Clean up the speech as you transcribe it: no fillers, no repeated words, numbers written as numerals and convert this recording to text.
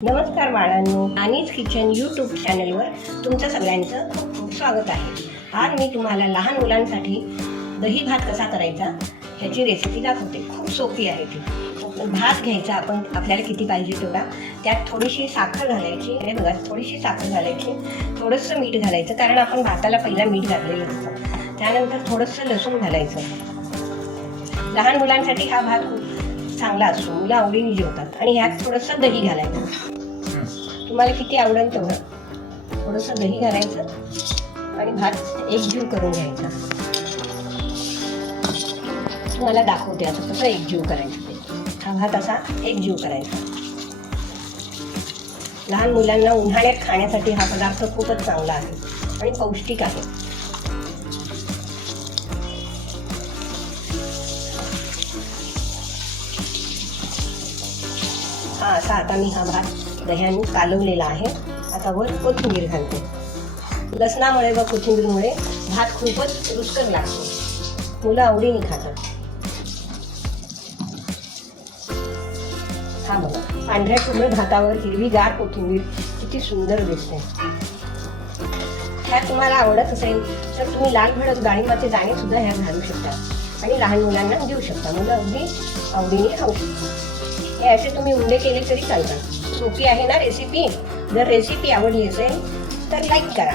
नमस्कार बाळांनो, अनीज kitchen YouTube चॅनलवर तुमचं सगळ्यांचं खूप खूप स्वागत आहे. आज मी तुम्हाला लहान मुलांसाठी दही भात कसा करायचा ह्याची रेसिपी दाखवते. खूप सोपी आहे ती. भात घ्यायचा आपण, आपल्याला किती पाहिजे तेवढा. त्यात थोडीशी साखर घालायची. हे बघा, थोडीशी साखर घालायची, थोडंसं मीठ घालायचं, कारण आपण भाताला पहिला मीठ घातलेलं असतं. त्यानंतर थोडंसं लसूण घालायचं. लहान मुलांसाठी हा भात चांगला असतो, मुलं आवडीने जेवतात. आणि ह्यात थोडंसं दही घालायचं. तुम्हाला किती आवडेल तेवढं थोडंसं दही घालायचं आणि भात एकजीव करून घ्यायचा. तुम्हाला दाखवते आता कसं एकजीव करायचं ते. हा भात असा एकजीव करायचा. लहान मुलांना उन्हाळ्यात खाण्यासाठी हा पदार्थ खूपच चांगला आहे आणि पौष्टिक आहे. हा असा आता मी हा भात दह्याने कालवलेला आहे. आता वर कोथिंबीर घालते. लसणामुळे व कोथिंबीरमुळे भात खूपच रुचकर लागतो, मुलं आवडीने खातात. हा बघा, पांढऱ्या शुभ्र भातावर हिरवीगार कोथिंबीर किती सुंदर दिसते. ह्यात तुम्हाला आवडत असेल तर तुम्ही लाल भडक डाळिंबाचे दाणे सुद्धा ह्यात घालू शकता आणि लहान मुलांना देऊ शकता. मुलं अगदी आवडीने खाऊ शकतात. हे असे तुम्ही उंडे केले तरी चालतात. सोपी आहे ना रेसिपी. जर रेसिपी आवडली असेल तर लाईक करा.